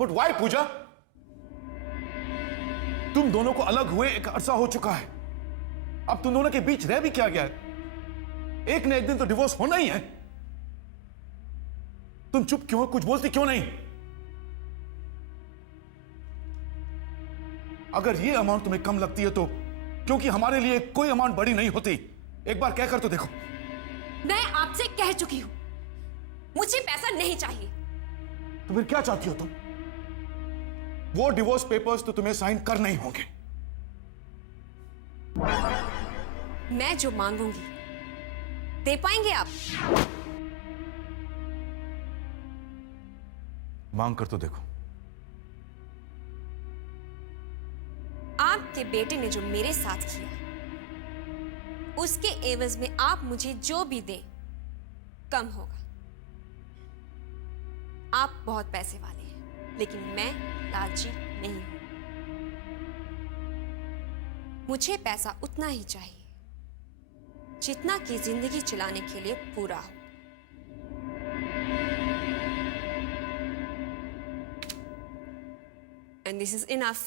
But why पूजा? तुम दोनों को अलग हुए एक अरसा हो चुका है, अब तुम दोनों के बीच रह भी क्या गया है? एक न एक दिन तो डिवोर्स होना ही है। तुम चुप क्यों हो? कुछ बोलती क्यों नहीं? अगर ये अमाउंट तुम्हें कम लगती है तो क्योंकि हमारे लिए कोई अमाउंट बड़ी नहीं होती। एक बार कहकर तो देखो। मैं आपसे कह चुकी हूं, मुझे पैसा नहीं चाहिए। तो फिर क्या चाहती हो तुम? वो डिवोर्स पेपर्स तो तुम्हें साइन करने ही होंगे। मैं जो मांगूंगी दे पाएंगे आप? मांग कर तो देखो। आपके बेटे ने जो मेरे साथ किया, उसके एवज में आप मुझे जो भी दें कम होगा। आप बहुत पैसे वाले हैं, लेकिन मैं लालची नहीं हूं। मुझे पैसा उतना ही चाहिए जितना कि जिंदगी चलाने के लिए पूरा हो। And this is enough.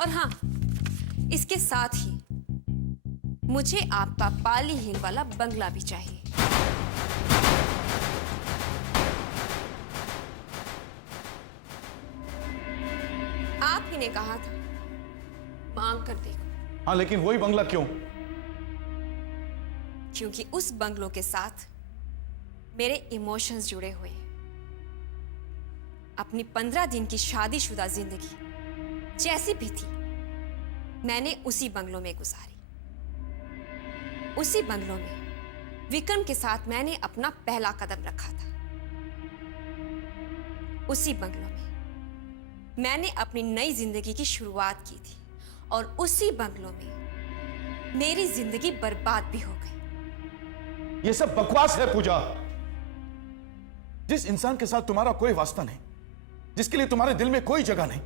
और हां, इसके साथ ही मुझे आपका पाली हिल वाला बंगला भी चाहिए। आप ही ने कहा था मांग कर देखो। हाँ, लेकिन वही बंगला क्यों? क्योंकि उस बंगलों के साथ मेरे इमोशंस जुड़े हुए हैं। अपनी 15 दिन की शादीशुदा जिंदगी जैसी भी थी, मैंने उसी बंगलों में गुजारी। उसी बंगलों में विक्रम के साथ मैंने अपना पहला कदम रखा था। उसी बंगलों में मैंने अपनी नई जिंदगी की शुरुआत की थी, और उसी बंगलों में मेरी जिंदगी बर्बाद भी हो गई। ये सब बकवास है पूजा। जिस इंसान के साथ तुम्हारा कोई वास्ता नहीं, जिसके लिए तुम्हारे दिल में कोई जगह नहीं,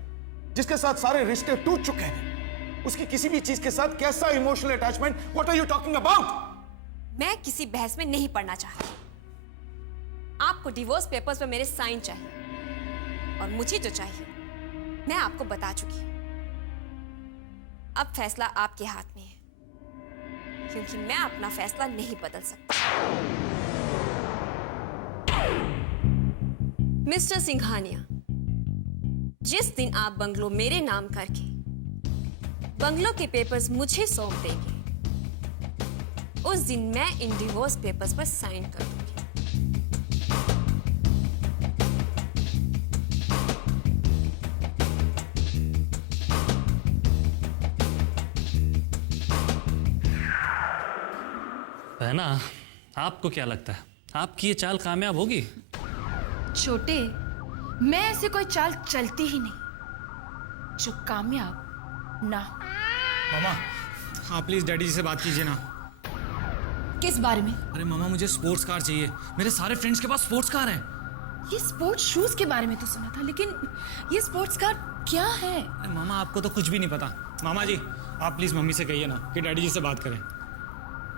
जिसके साथ सारे रिश्ते टूट चुके हैं, उसकी किसी भी चीज के साथ कैसा emotional attachment? What are you talking about? मैं किसी बहस में नहीं पड़ना चाहती। आपको डिवोर्स पेपर्स पर मेरे साइन चाहिए, और मुझे जो चाहिए मैं आपको बता चुकी हूं। अब फैसला आपके हाथ में है, क्योंकि मैं अपना फैसला नहीं बदल सकती। मिस्टर सिंघानिया, जिस दिन आप बंगलो मेरे नाम करके बंगलो के पेपर्स मुझे सौंप देंगे, उस दिन मैं इन डिवोर्स पेपर्स पर साइन कर दूंगी। बहना, आपको क्या लगता है आपकी ये चाल कामयाब होगी? छोटे, मैं ऐसे कोई चाल चलती ही नहीं जो कामयाब ना हो। मामा, आप प्लीज डैडी जी से बात कीजिए ना। किस बारे में? अरे मामा, मुझे स्पोर्ट्स कार चाहिए। मेरे सारे फ्रेंड्स के पास स्पोर्ट्स कार है। ये स्पोर्ट्स शूज के बारे में तो सुना था, लेकिन ये स्पोर्ट्स कार क्या है? अरे मामा, आपको तो कुछ भी नहीं पता। मामा जी, आप प्लीज मम्मी से कहिए ना कि डैडी जी से बात करें।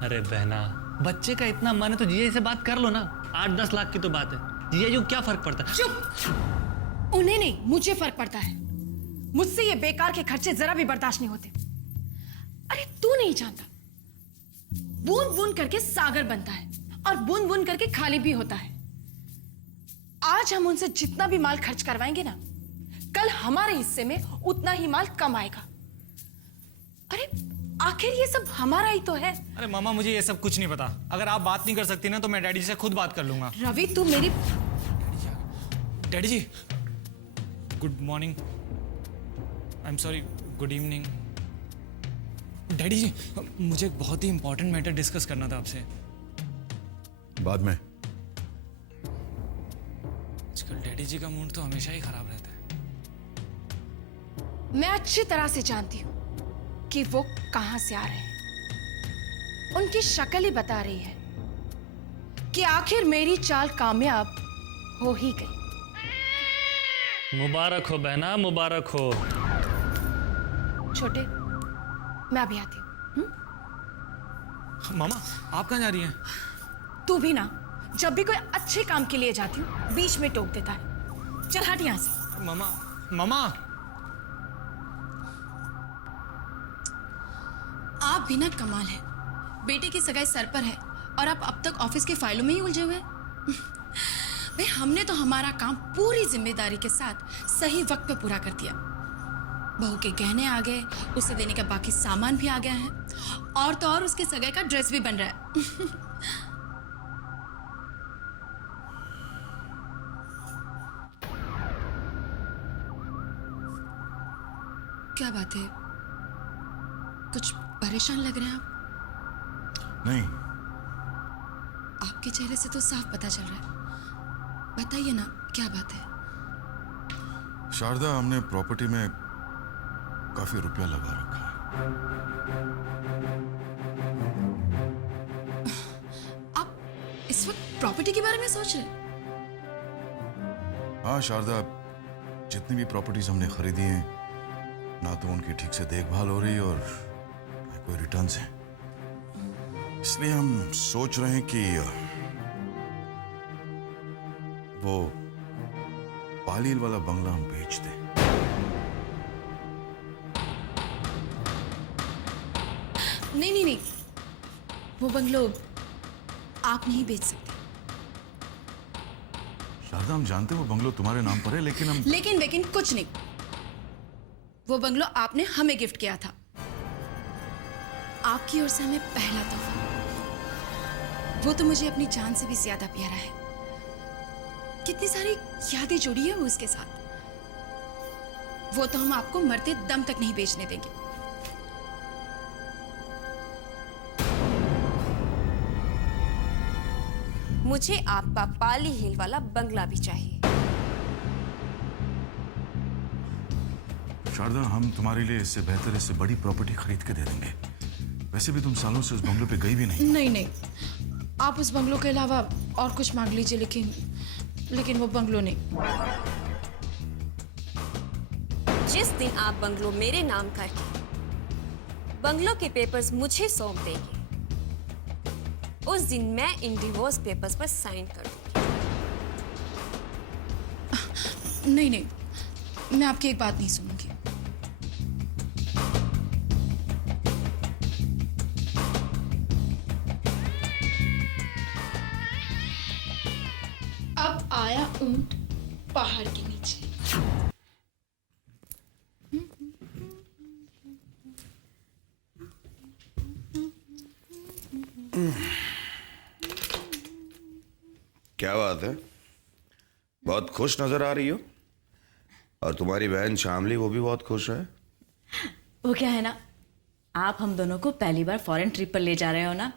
अरे बहना, बच्चे का इतना मन है तो जीजा से बात कर लो ना। 8-10 लाख की तो बात है, जीजा जी को क्या फर्क पड़ता है? चुप! उन्हें नहीं, मुझे फर्क पड़ता है। मुझसे ये बेकार के खर्चे जरा भी बर्दाश्त नहीं होते। अरे तू नहीं जानता, बूंद बूंद करके सागर बनता है, और बूंद बूंद करके खाली भी होता है। आज हम उनसे जितना भी माल खर्च करवाएंगे ना, कल हमारे हिस्से में उतना ही माल कम आएगा। अरे आखिर ये सब हमारा ही तो है। अरे मामा, मुझे ये सब कुछ नहीं पता। अगर आप बात नहीं कर सकती ना तो मैं डैडी जी से खुद बात कर लूंगा। रवि, तू मेरी... daddy ji, good morning. I am sorry, good evening. Daddy ji, मुझे एक बहुत ही इंपॉर्टेंट मैटर डिस्कस करना था आपसे। बाद में। आजकल डैडी जी का मूड तो हमेशा ही खराब रहता है। मैं अच्छी तरह से जानती हूं कि वो कहां से आ रहे हैं। उनकी शक्ल ही बता रही है कि आखिर मेरी चाल कामयाब हो ही गई। मुबारक हो बहना, मुबारक हो। छोटे, मैं अभी आती हूं। मामा, आप कहाँ जा रही हैं? तू भी ना, जब भी कोई अच्छे काम के लिए जाती हूँ बीच में टोक देता है। चल हट यहाँ से। मामा, मामा। आप भी ना कमाल है, बेटे की सगाई सर पर है और आप अब तक ऑफिस की फाइलों में ही उलझे हुए हैं। भाई हमने तो हमारा काम पूरी जिम्मेदारी के साथ सही वक्त पे पूरा कर दिया। बहू के गहने आ गए, उसे देने का बाकी सामान भी आ गया है, और तो और उसके सगाई का ड्रेस भी बन रहा है। क्या बात है, कुछ परेशान लग रहे हैं आप? नहीं, आपके चेहरे से तो साफ पता चल रहा है। बताइए ना, क्या बात है? शारदा, हमने प्रॉपर्टी में काफी रुपया लगा रखा है। आप इस वक्त प्रॉपर्टी के बारे में सोच रहे हैं? हाँ शारदा, जितनी भी प्रॉपर्टीज हमने खरीदी हैं, ना तो उनकी ठीक से देखभाल हो रही और ना कोई रिटर्न्स हैं। इसलिए हम सोच रहे हैं कि वो पालील वाला बंगला हम बेच दें। नहीं नहीं नहीं, वो बंगलो आप नहीं बेच सकते। शारदा, हम जानते हैं वो बंगलो तुम्हारे नाम पर है, लेकिन हम लेकिन कुछ नहीं। वो बंगलो आपने हमें गिफ्ट किया था, आपकी ओर से हमें पहला तोहफा। वो तो मुझे अपनी जान से भी ज्यादा प्यारा है। कितनी सारी यादें जुड़ी है वो उसके साथ। वो तो हम आपको मरते दम तक नहीं बेचने देंगे। मुझे आपका पाली हिल वाला बंगला भी चाहिए। शारदा, हम तुम्हारे लिए इससे बेहतर, इससे बड़ी प्रॉपर्टी खरीद के दे देंगे। वैसे भी तुम सालों से उस बंगले पे गई भी नहीं। नहीं, आप उस बंगलों के अलावा और कुछ मांग लीजिए, लेकिन वो बंगलो नहीं। जिस दिन आप बंगलो मेरे नाम करके बंगलों के पेपर्स मुझे सौंप देंगे, उस दिन मैं इन डिवोर्स पेपर्स पर साइन कर दूंगी। नहीं, मैं आपकी एक बात नहीं सुनूंगी। अब आया ऊंट पहाड़ के नीचे। क्या बात है, बहुत खुश नजर आ रही हो। और तुम्हारी बहन शामली, वो भी बहुत खुश है। वो क्या है ना, आप हम दोनों को पहली बार फॉरेन ट्रिप पर ले जा रहे हो ना,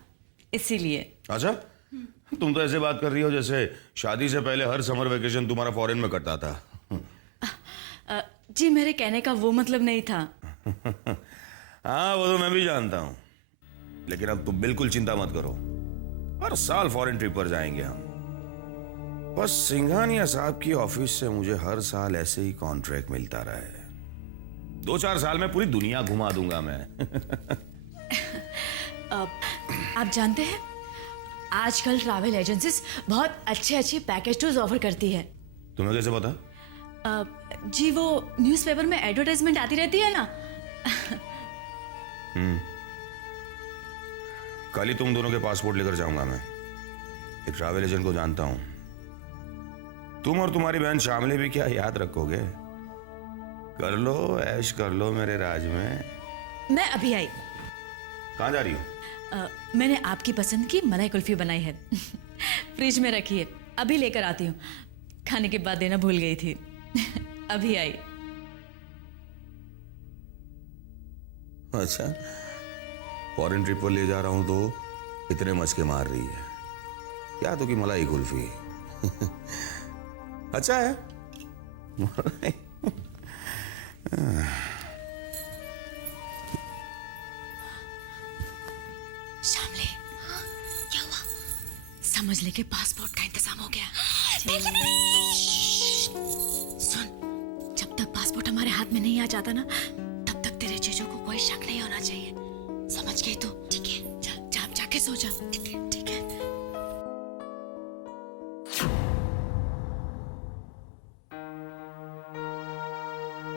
इसीलिए। अच्छा, तुम तो ऐसे बात कर रही हो जैसे शादी से पहले हर समर वेकेशन तुम्हारा फॉरेन में कटता था। जी, मेरे कहने का वो मतलब नहीं था। हाँ, वो तो मैं भी जानता हूँ, लेकिन अब तुम बिल्कुल चिंता मत करो। हर साल फॉरेन ट्रिप पर जाएंगे हम। बस सिंघानिया साहब की ऑफिस से मुझे हर साल ऐसे ही कॉन्ट्रैक्ट मिलता रहे। 2-4 साल में पूरी दुनिया घुमा दूंगा मैं। आप जानते हैं, आजकल ट्रैवल एजेंसीज बहुत अच्छे पैकेज टूर्स ऑफर करती है। तुम्हें कैसे पता? जी, वो न्यूज़पेपर में एडवर्टाइजमेंट आती रहती है ना। कल ही तुम दोनों के पासपोर्ट लेकर जाऊंगा मैं। एक ट्रैवल एजेंट को जानता हूं। तुम और तुम्हारी बहन शामली भी क्या याद रखोगे। कर लो, ऐश कर लो मेरे राज में। मैं अभी आई। कहाँ जा रही हो? मैंने आपकी पसंद की मलाई कुल्फी बनाई है। फ्रिज में रखी है, अभी लेकर आती हूँ। खाने के बाद देना भूल गई थी। अभी आई। अच्छा, फॉरेन ट्रिप पर ले जा रहा हूं तो इतने मचके मार रही है। क्या तो कि मलाई कुल्फी। अच्छा है। शामली, क्या हुआ? समझ ले कि पासपोर्ट का इंतजाम हो गया। सुन, जब तक पासपोर्ट हमारे हाथ में नहीं आ जाता ना, तब तक तेरे जीजू को कोई शक नहीं होना चाहिए। समझ गई तू? ठीक है, जा जाके सो जा। ठीक है।